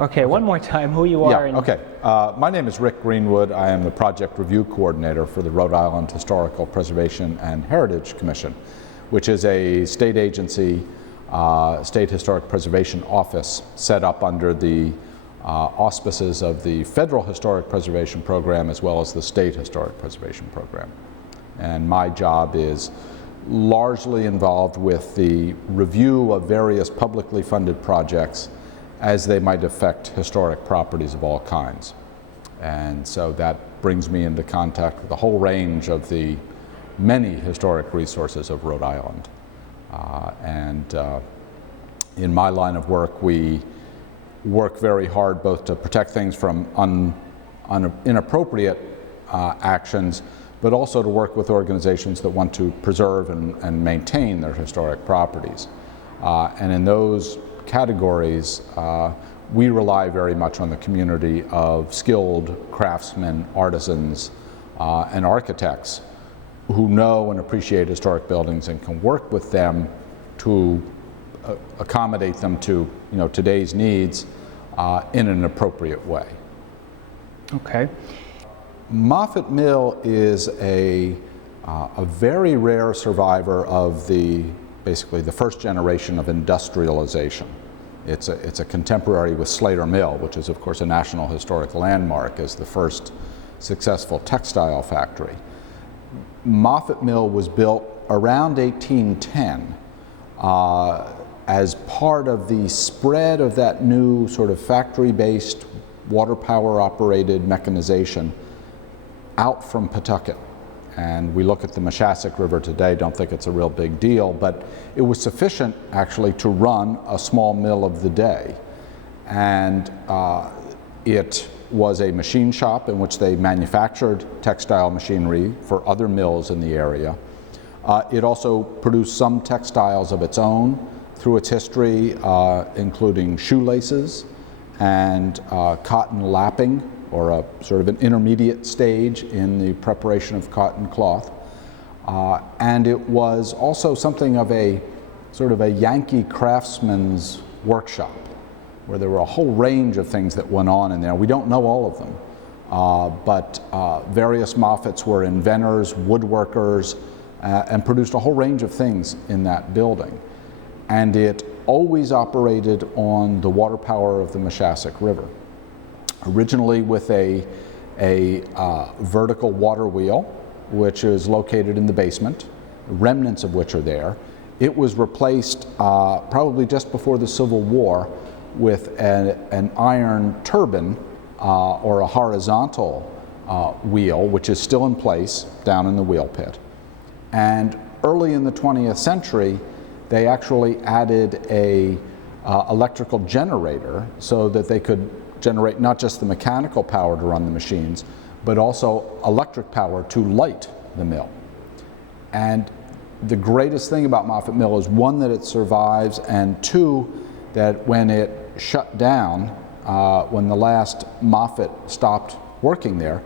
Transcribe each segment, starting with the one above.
Okay, one more time, who you are. Yeah, okay. My name is Rick Greenwood. I am the Project Review Coordinator for the Rhode Island Historical Preservation and Heritage Commission, which is a state agency, State Historic Preservation Office set up under the auspices of the Federal Historic Preservation Program as well as the State Historic Preservation Program. And my job is largely involved with the review of various publicly funded projects as they might affect historic properties of all kinds. And so that brings me into contact with a whole range of the many historic resources of Rhode Island. In my line of work, we work very hard both to protect things from inappropriate actions, but also to work with organizations that want to preserve and maintain their historic properties. And in those categories, we rely very much on the community of skilled craftsmen, artisans, and architects who know and appreciate historic buildings and can work with them to accommodate them to today's needs in an appropriate way. Okay. Moffett Mill is a very rare survivor of basically the first generation of industrialization. It's a contemporary with Slater Mill, which is of course a National Historic Landmark as the first successful textile factory. Moffett Mill was built around 1810 as part of the spread of that new sort of factory-based water power operated mechanization out from Pawtucket. And we look at the Moshassuck River today, don't think it's a real big deal, but it was sufficient actually to run a small mill of the day. And it was a machine shop in which they manufactured textile machinery for other mills in the area. It also produced some textiles of its own through its history, including shoelaces and cotton lapping, or a sort of an intermediate stage in the preparation of cotton cloth. And it was also something of a sort of a Yankee craftsman's workshop, where there were a whole range of things that went on in there. We don't know all of them, but various Moffetts were inventors, woodworkers, and produced a whole range of things in that building. And it always operated on the water power of the Moshassuck River. Originally with a vertical water wheel, which is located in the basement, remnants of which are there. It was replaced probably just before the Civil War with an iron turbine or a horizontal wheel, which is still in place down in the wheel pit. And early in the 20th century, they actually added a electrical generator so that they could generate not just the mechanical power to run the machines, but also electric power to light the mill. And the greatest thing about Moffett Mill is, one, that it survives, and two, that when it shut down, when the last Moffett stopped working there,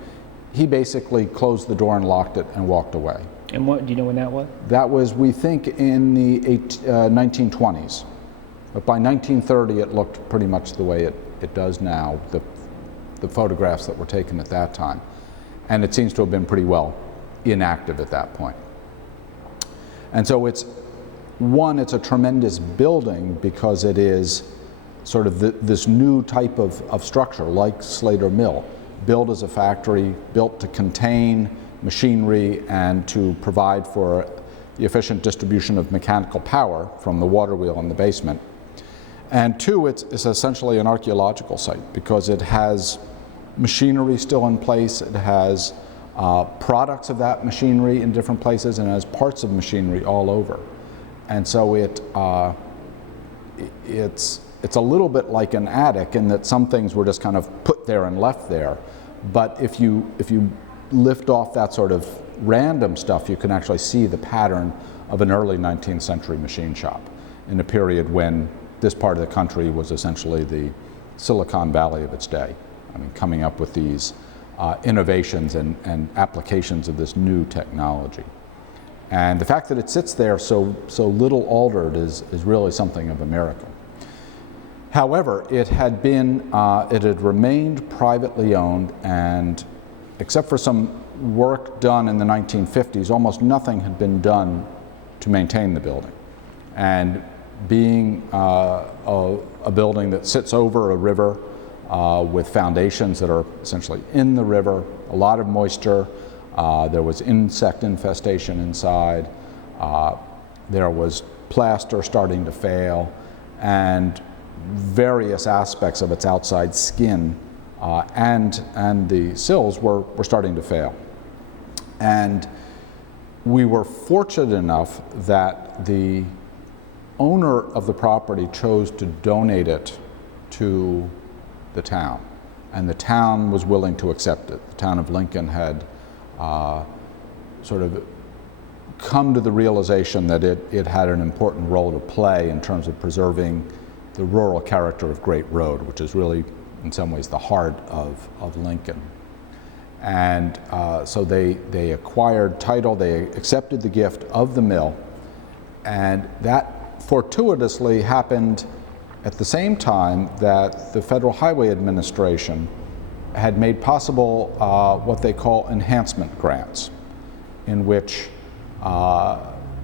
he basically closed the door and locked it and walked away. And what, do you know when that was? That was, we think, in the 1920s. But by 1930, it looked pretty much the way it does now, the photographs that were taken at that time. And it seems to have been pretty well inactive at that point. And so it's a tremendous building because it is sort of this new type of structure, like Slater Mill, built as a factory, built to contain machinery and to provide for the efficient distribution of mechanical power from the water wheel in the basement. And two, it's essentially an archaeological site because it has machinery still in place, it has products of that machinery in different places, and it has parts of machinery all over. And so it's a little bit like an attic in that some things were just kind of put there and left there. But if you lift off that sort of random stuff, you can actually see the pattern of an early 19th century machine shop in a period when this part of the country was essentially the Silicon Valley of its day. I mean, coming up with these innovations and applications of this new technology. And the fact that it sits there so little altered is really something of a miracle. However, it had remained privately owned, and except for some work done in the 1950s, almost nothing had been done to maintain the building. And being a building that sits over a river with foundations that are essentially in the river, a lot of moisture, there was insect infestation inside, there was plaster starting to fail, and various aspects of its outside skin and the sills were starting to fail. And we were fortunate enough that the owner of the property chose to donate it to the town, and the town was willing to accept it. The town of Lincoln had sort of come to the realization that it had an important role to play in terms of preserving the rural character of Great Road, which is really, in some ways, the heart of Lincoln. And so they acquired title, they accepted the gift of the mill, and that fortuitously happened at the same time that the Federal Highway Administration had made possible what they call enhancement grants, in which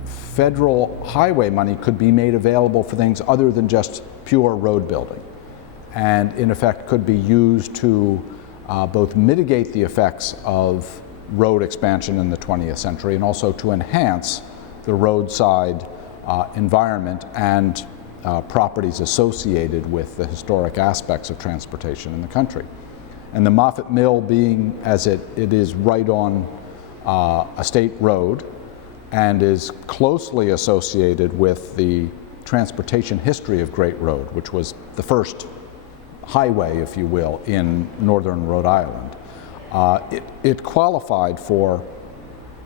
federal highway money could be made available for things other than just pure road building, and in effect could be used to both mitigate the effects of road expansion in the 20th century and also to enhance the roadside environment and properties associated with the historic aspects of transportation in the country. And the Moffett Mill, being as it is right on a state road and is closely associated with the transportation history of Great Road, which was the first highway, if you will, in northern Rhode Island, it qualified for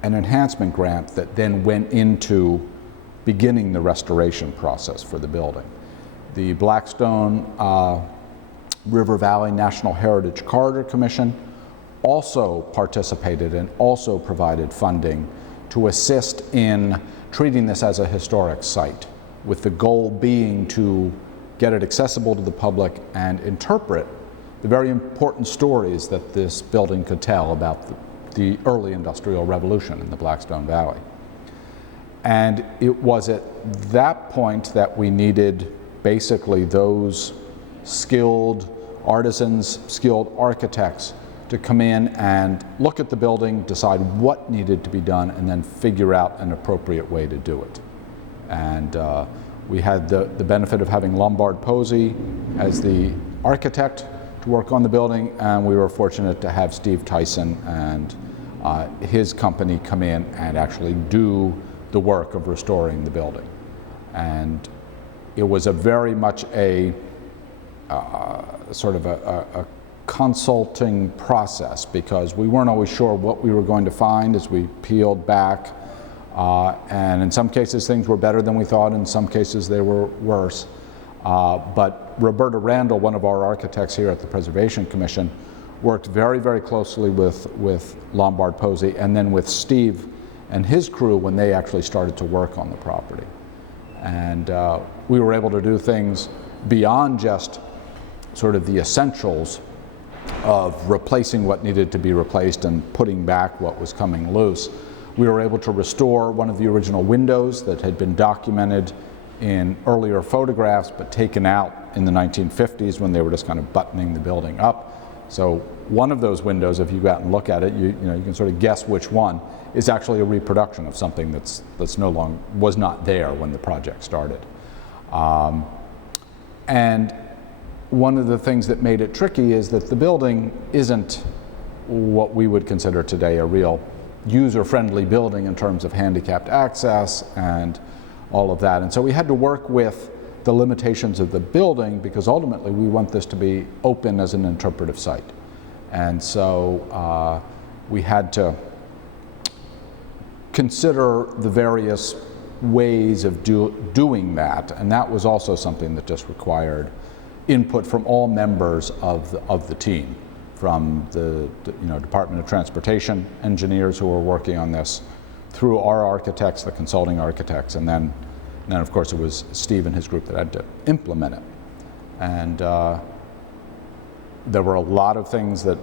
an enhancement grant that then went into beginning the restoration process for the building. The Blackstone River Valley National Heritage Corridor Commission also participated and also provided funding to assist in treating this as a historic site, with the goal being to get it accessible to the public and interpret the very important stories that this building could tell about the early industrial revolution in the Blackstone Valley. And it was at that point that we needed basically those skilled artisans, skilled architects to come in and look at the building, decide what needed to be done, and then figure out an appropriate way to do it. And we had the benefit of having Lombard Posey as the architect to work on the building, and we were fortunate to have Steve Tyson and his company come in and actually do the work of restoring the building. And it was a very much a sort of a consulting process, because we weren't always sure what we were going to find as we peeled back. And in some cases things were better than we thought, in some cases they were worse. But Roberta Randall, one of our architects here at the Preservation Commission, worked very, very closely with Lombard Posey and then with Steve and his crew when they actually started to work on the property. And we were able to do things beyond just sort of the essentials of replacing what needed to be replaced and putting back what was coming loose. We were able to restore one of the original windows that had been documented in earlier photographs but taken out in the 1950s when they were just kind of buttoning the building up. So one of those windows, if you go out and look at it, you can sort of guess which one is actually a reproduction of something that's was not there when the project started. And one of the things that made it tricky is that the building isn't what we would consider today a real user-friendly building in terms of handicapped access and all of that. And so we had to work with the limitations of the building, because ultimately we want this to be open as an interpretive site. And so we had to consider the various ways of doing that, and that was also something that just required input from all members of the team, from the Department of Transportation engineers who were working on this, through our architects, the consulting architects, and then of course it was Steve and his group that had to implement it. And there were a lot of things that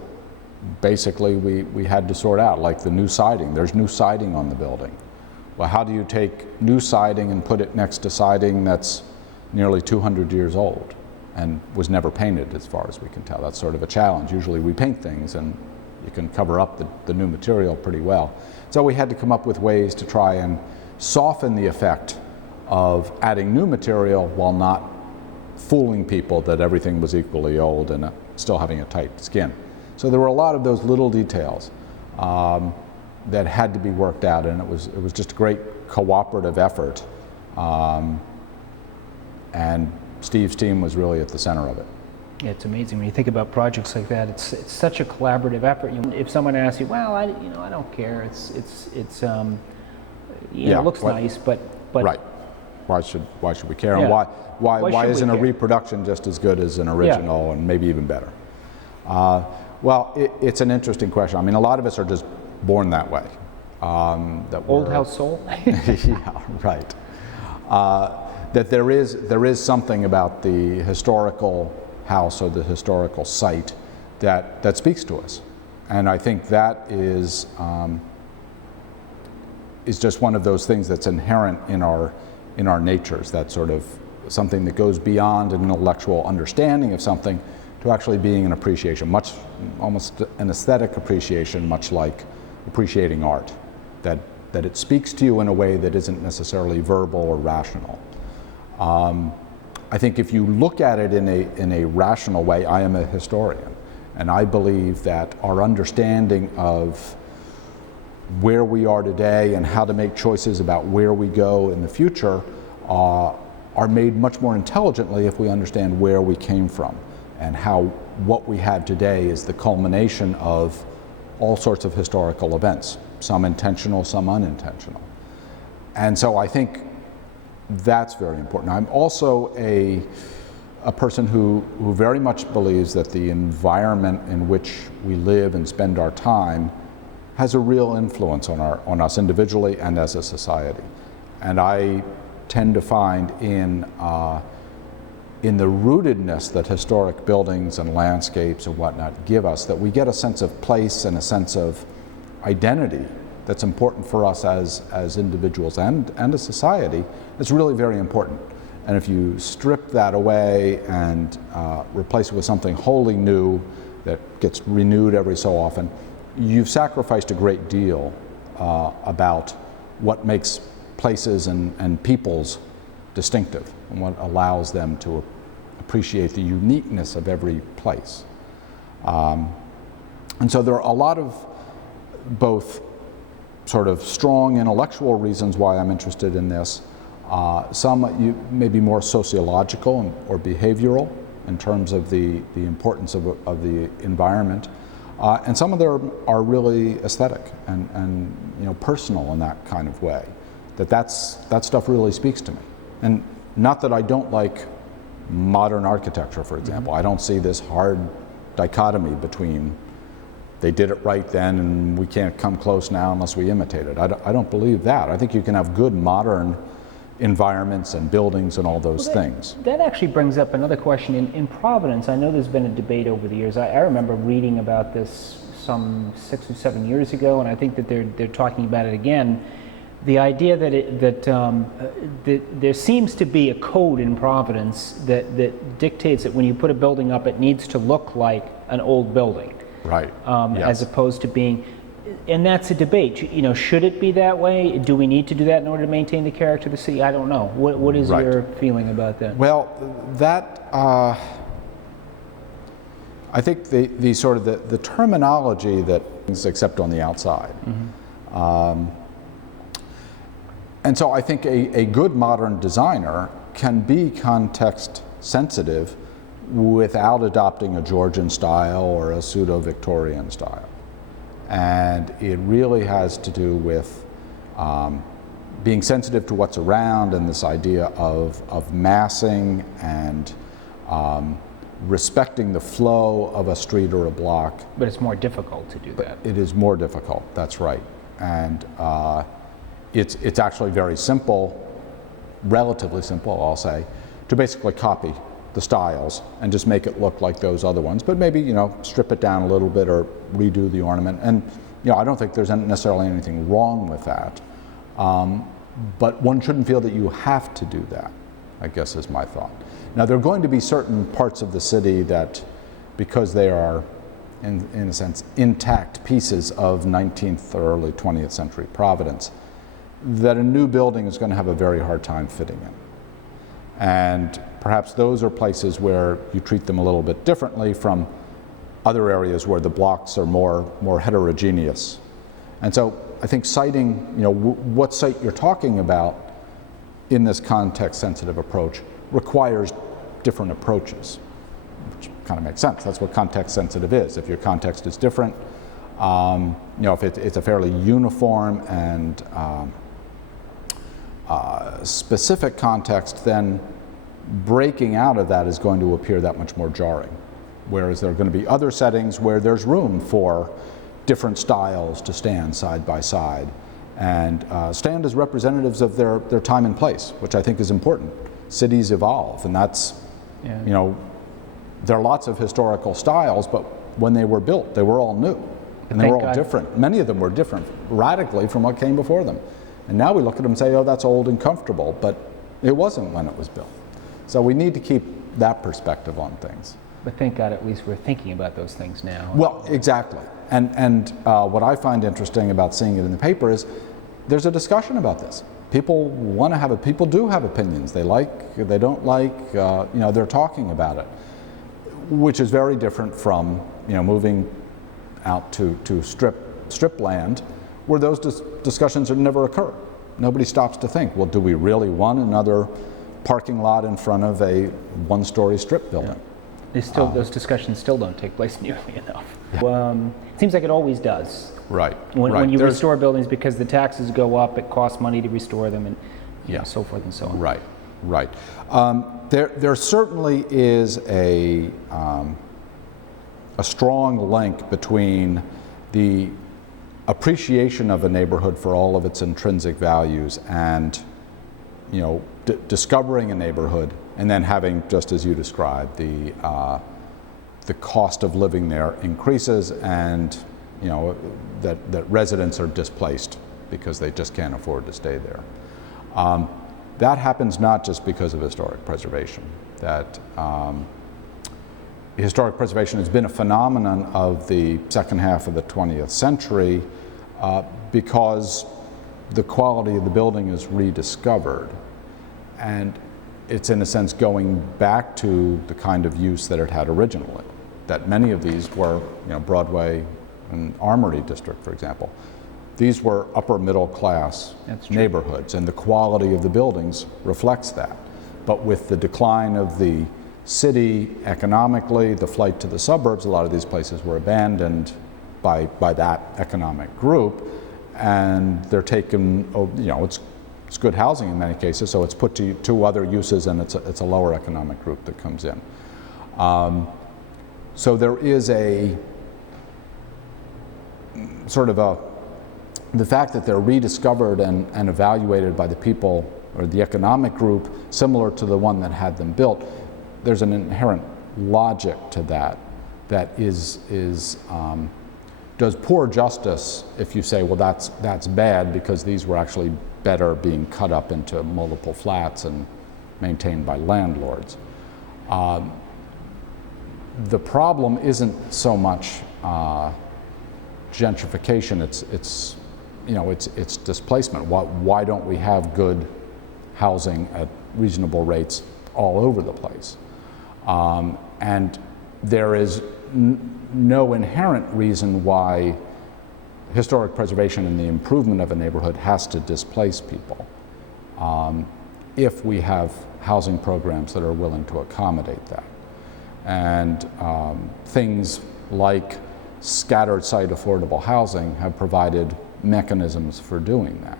basically we had to sort out, like the new siding. There's new siding on the building. Well, how do you take new siding and put it next to siding that's nearly 200 years old and was never painted, as far as we can tell? That's sort of a challenge. Usually we paint things and you can cover up the new material pretty well. So we had to come up with ways to try and soften the effect of adding new material while not fooling people that everything was equally old and still having a tight skin. So there were a lot of those little details that had to be worked out, and it was just a great cooperative effort. And Steve's team was really at the center of it. Yeah, it's amazing when you think about projects like that. It's such a collaborative effort. If someone asks you, well, I don't care. It looks nice, but right. Why should we care? Yeah. And why isn't a care? reproduction just as good as an original, and maybe even better? Well, it's an interesting question. I mean, a lot of us are just born that way. Old house soul. Yeah, right. That there is something about the historical house or the historical site that speaks to us, and I think that is just one of those things that's inherent in our natures. That sort of something that goes beyond an intellectual understanding of something to actually being an appreciation, almost an aesthetic appreciation, much like appreciating art. That it speaks to you in a way that isn't necessarily verbal or rational. I think if you look at it in a rational way, I am a historian, and I believe that our understanding of where we are today and how to make choices about where we go in the future are made much more intelligently if we understand where we came from, and how what we have today is the culmination of all sorts of historical events, some intentional, some unintentional. And so I think that's very important. I'm also a person who very much believes that the environment in which we live and spend our time has a real influence on us individually and as a society. And I tend to find in the rootedness that historic buildings and landscapes and whatnot give us, that we get a sense of place and a sense of identity that's important for us as individuals and a society. It's really very important. And if you strip that away and replace it with something wholly new that gets renewed every so often, you've sacrificed a great deal about what makes places and peoples distinctive and what allows them to appreciate the uniqueness of every place. And so there are a lot of both sort of strong intellectual reasons why I'm interested in this. Some maybe more sociological or behavioral in terms of the importance of the environment. And some of them are really aesthetic and personal in that kind of way. That stuff really speaks to me. And not that I don't like modern architecture, for example. I don't see this hard dichotomy between they did it right then and we can't come close now unless we imitate it. I don't believe that. I think you can have good modern environments and buildings and all those things. That actually brings up another question. In Providence, I know there's been a debate over the years. I remember reading about this some 6 or 7 years ago, and I think that they're talking about it again. The idea that there seems to be a code in Providence that dictates that when you put a building up, it needs to look like an old building. Right. Yes. As opposed to being, and that's a debate. Should it be that way? Do we need to do that in order to maintain the character of the city? I don't know. What is your feeling about that? Well, that I think the sort of the terminology that is except on the outside. And so I think a good modern designer can be context sensitive without adopting a Georgian style or a pseudo-Victorian style. And it really has to do with being sensitive to what's around and this idea of massing and respecting the flow of a street or a block. But it's more difficult to do that. It is more difficult, that's right. And it's actually very simple, relatively simple, I'll say, to basically copy the styles and just make it look like those other ones, but maybe, you know, strip it down a little bit or redo the ornament. And, you know, I don't think there's necessarily anything wrong with that, but one shouldn't feel that you have to do that, I guess is my thought. Now, there are going to be certain parts of the city that, because they are, in a sense, intact pieces of 19th or early 20th century Providence, that a new building is going to have a very hard time fitting in. And perhaps those are places where you treat them a little bit differently from other areas where the blocks are more heterogeneous. And so I think citing, you know, what site you're talking about in this context-sensitive approach requires different approaches, which kind of makes sense. That's what context-sensitive is. If your context is different, you know, if it's a fairly uniform and specific context, then breaking out of that is going to appear that much more jarring. Whereas there are going to be other settings where there's room for different styles to stand side by side and stand as representatives of their time and place, which I think is important. Cities evolve, and that's, you know, there are lots of historical styles, but when they were built, they were all new. And they were all different. Many of them were different radically from what came before them. And now we look at them and say, oh, that's old and comfortable, but it wasn't when it was built. So we need to keep that perspective on things. But thank God at least we're thinking about those things now. Well, exactly. And what I find interesting about seeing it in the paper is there's a discussion about this. People want to have people do have opinions. They like, they don't like, you know, they're talking about it, which is very different from, you know, moving out to strip land where those discussions would never occur. Nobody stops to think, well, do we really want another parking lot in front of a one-story strip building? Yeah. Those discussions still don't take place nearly enough. Yeah. It seems like it always does. Right. When you restore buildings, because the taxes go up, it costs money to restore them, and so forth and so on. Right. Right. There certainly is a strong link between the appreciation of a neighborhood for all of its intrinsic values and, you know, discovering a neighborhood and then having, just as you described, the cost of living there increases, and, you know, that residents are displaced because they just can't afford to stay there. That happens not just because of historic preservation. That historic preservation has been a phenomenon of the second half of the 20th century because the quality of the building is rediscovered. And it's, in a sense, going back to the kind of use that it had originally. That many of these were, you know, Broadway and Armory District, for example. These were upper middle class neighborhoods, and the quality of the buildings reflects that. But with the decline of the city economically, the flight to the suburbs, a lot of these places were abandoned by that economic group, and they're taken, you know, it's good housing in many cases, so it's put to other uses, and it's a lower economic group that comes in. So there is a sort of the fact that they're rediscovered and evaluated by the people or the economic group similar to the one that had them built, there's an inherent logic to that does poor justice if you say, well, that's bad because these were actually better being cut up into multiple flats and maintained by landlords. The problem isn't so much gentrification, it's you know, it's displacement. Why don't we have good housing at reasonable rates all over the place? And there is no inherent reason why historic preservation and the improvement of a neighborhood has to displace people if we have housing programs that are willing to accommodate that. And things like scattered site affordable housing have provided mechanisms for doing that,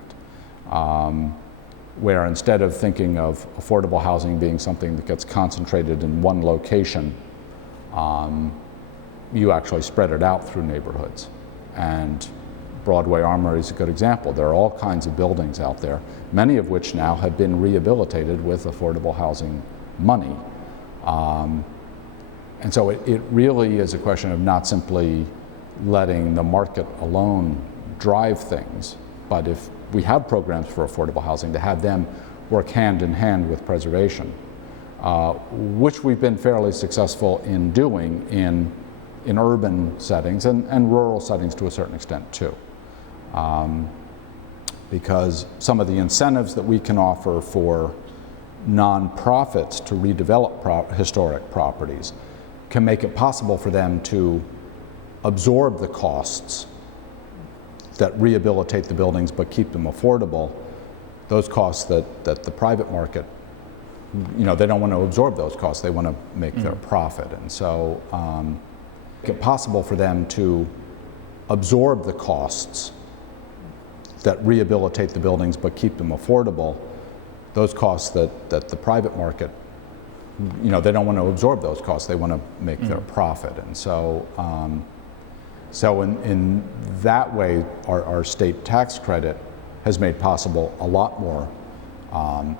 where instead of thinking of affordable housing being something that gets concentrated in one location, you actually spread it out through neighborhoods. And Broadway Armory is a good example. There are all kinds of buildings out there, many of which now have been rehabilitated with affordable housing money. And so it really is a question of not simply letting the market alone drive things, but if we have programs for affordable housing, to have them work hand in hand with preservation, which we've been fairly successful in doing in urban settings and rural settings to a certain extent too. Because some of the incentives that we can offer for nonprofits to redevelop historic properties can make it possible for them to absorb the costs that rehabilitate the buildings but keep them affordable, those costs that the private market, they don't want to absorb those costs, they want to make their profit. And so make it possible for them to absorb the costs that rehabilitate the buildings but keep them affordable, those costs that the private market, they don't want to absorb those costs, they want to make their profit. And so so in that way, our state tax credit has made possible a lot more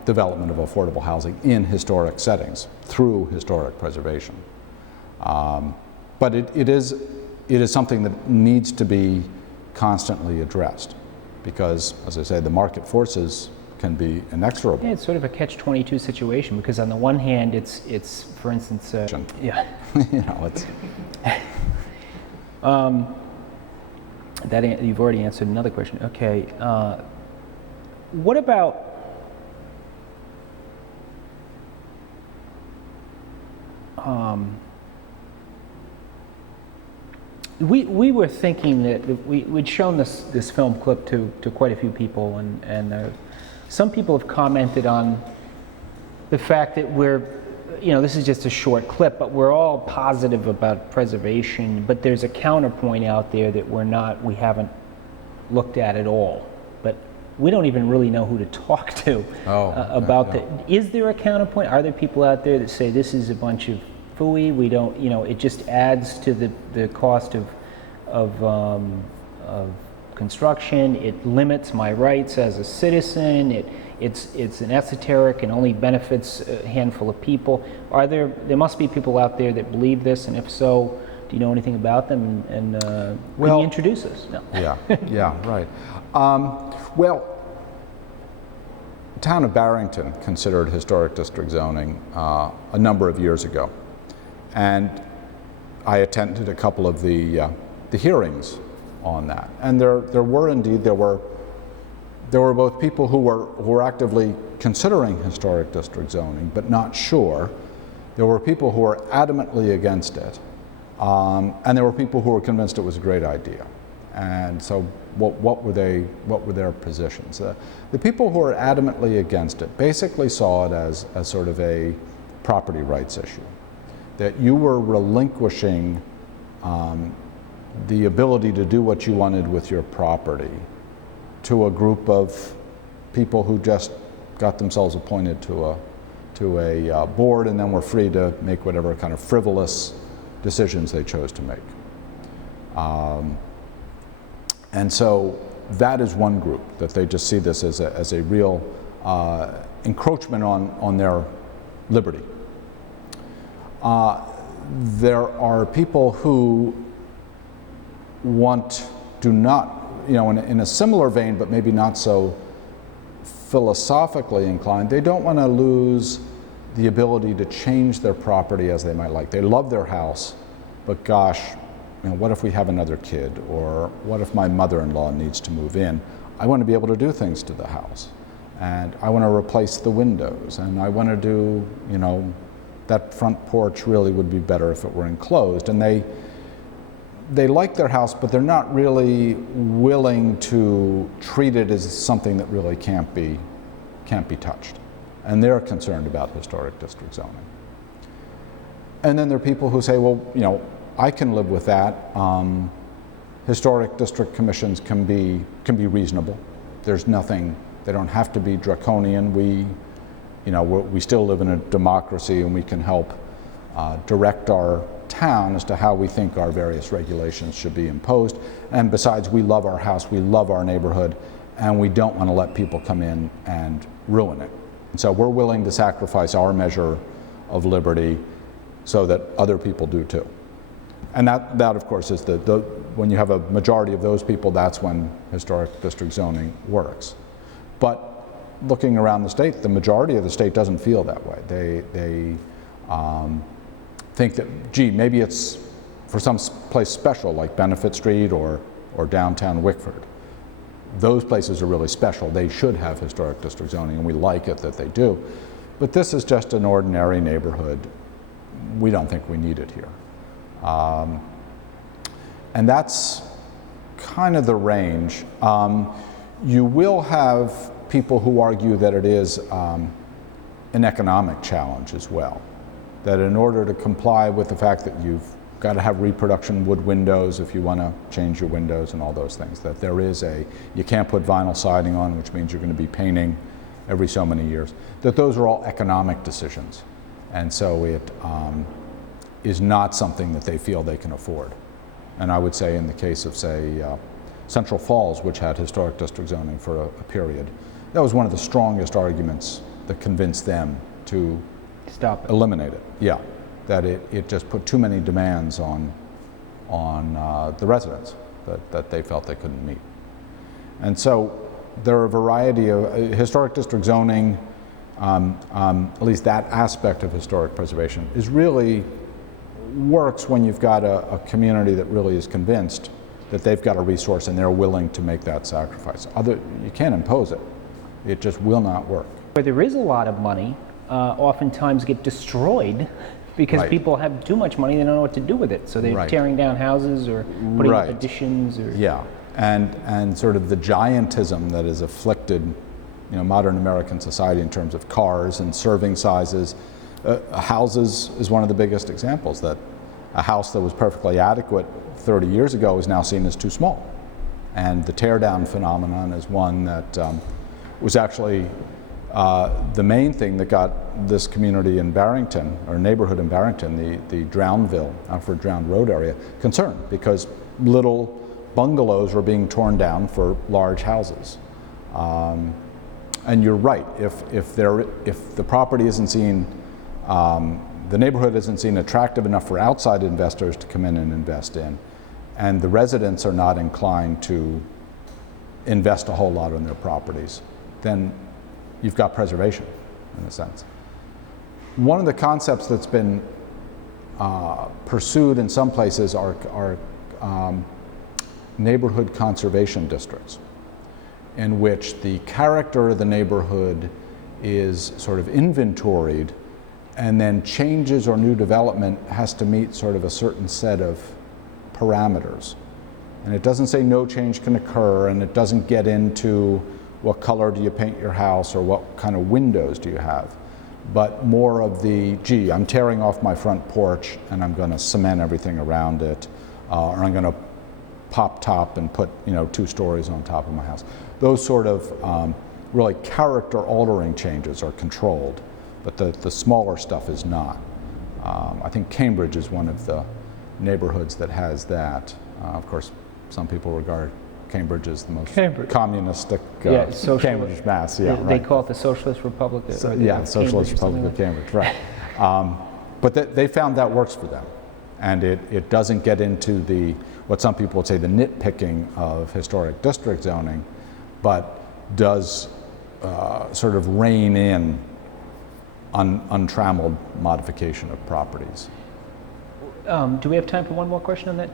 development of affordable housing in historic settings through historic preservation. But it is something that needs to be constantly addressed because, as I say, the market forces can be inexorable. Yeah, it's sort of a catch-22 situation because on the one hand, it's for instance, yeah, it's. That you've already answered another question. Okay, what about we were thinking that we'd shown this film clip to quite a few people, and some people have commented on the fact that this is just a short clip, but we're all positive about preservation, but there's a counterpoint out there that we haven't looked at all. But we don't even really know who to talk to about that. Is there a counterpoint? Are there people out there that say this is a bunch of phooey? We don't, it just adds to the cost of construction. It limits my rights as a citizen. It's an esoteric and only benefits a handful of people. There must be people out there that believe this, and if so, do you know anything about them? And can you introduce us? No. Yeah, right. Well, the town of Barrington considered historic district zoning a number of years ago, and I attended a couple of the hearings on that, and there were both people who were actively considering historic district zoning but not sure. There were people who were adamantly against it, and there were people who were convinced it was a great idea. And so, what were their positions? The people who were adamantly against it basically saw it as sort of a property rights issue, that you were relinquishing the ability to do what you wanted with your property to a group of people who just got themselves appointed to a board and then were free to make whatever kind of frivolous decisions they chose to make. And so that is one group, that they just see this as a real encroachment on their liberty. There are people who do not, in a similar vein, but maybe not so philosophically inclined, they don't want to lose the ability to change their property as they might like. They love their house, but gosh, what if we have another kid? Or what if my mother-in-law needs to move in? I want to be able to do things to the house. And I want to replace the windows. And I want to do, that front porch really would be better if it were enclosed. And they like their house, but they're not really willing to treat it as something that really can't be touched. And they're concerned about historic district zoning. And then there are people who say, well, I can live with that. Historic district commissions can be reasonable. There's nothing, they don't have to be draconian. We still live in a democracy, and we can help direct our town as to how we think our various regulations should be imposed. And besides, we love our house, we love our neighborhood, and we don't want to let people come in and ruin it. And so we're willing to sacrifice our measure of liberty so that other people do too. And that of course, is when you have a majority of those people, that's when historic district zoning works. But looking around the state, the majority of the state doesn't feel that way. They think that, gee, maybe it's for some place special like Benefit Street or downtown Wickford. Those places are really special. They should have historic district zoning, and we like it that they do. But this is just an ordinary neighborhood. We don't think we need it here. And that's kind of the range. You will have people who argue that it is an economic challenge as well. That in order to comply with the fact that you've got to have reproduction wood windows if you want to change your windows and all those things, that there is you can't put vinyl siding on, which means you're going to be painting every so many years, that those are all economic decisions. And so it is not something that they feel they can afford. And I would say in the case of, say, Central Falls, which had historic district zoning for a period, that was one of the strongest arguments that convinced them to stop it. Eliminate it. Yeah, that it just put too many demands on the residents that they felt they couldn't meet. And so there are a variety of historic district zoning, at least that aspect of historic preservation, is really works when you've got a community that really is convinced that they've got a resource and they're willing to make that sacrifice. You can't impose it. It just will not work. Where there is a lot of money, oftentimes get destroyed because Right. people have too much money, they don't know what to do with it. So they're Right. tearing down houses or putting up Right. additions or... Yeah, and sort of the giantism that has afflicted, modern American society in terms of cars and serving sizes. Houses is one of the biggest examples, that a house that was perfectly adequate 30 years ago is now seen as too small. And the tear down phenomenon is one that was actually the main thing that got this community in Barrington, or neighborhood in Barrington, the Drownville, Alfred Drown Road area, concerned, because little bungalows were being torn down for large houses. And you're right, if the property isn't seen, the neighborhood isn't seen attractive enough for outside investors to come in and invest in, and the residents are not inclined to invest a whole lot in their properties, then you've got preservation, in a sense. One of the concepts that's been pursued in some places are neighborhood conservation districts, in which the character of the neighborhood is sort of inventoried, and then changes or new development has to meet sort of a certain set of parameters. And it doesn't say no change can occur, and it doesn't get into what color do you paint your house or what kind of windows do you have, but more of the, gee, I'm tearing off my front porch and I'm going to cement everything around it, or I'm going to pop top and put 2 stories on top of my house. Those sort of really character altering changes are controlled, but the smaller stuff is not. I think Cambridge is one of the neighborhoods that has that. Of course, some people regard Cambridge as the most communistic Cambridge, Mass. Yeah, they call it the Socialist Republic. Socialist Republic of Cambridge, right. But they found that works for them. And it doesn't get into what some people would say the nitpicking of historic district zoning, but does sort of rein in untrammeled modification of properties. Do we have time for one more question on that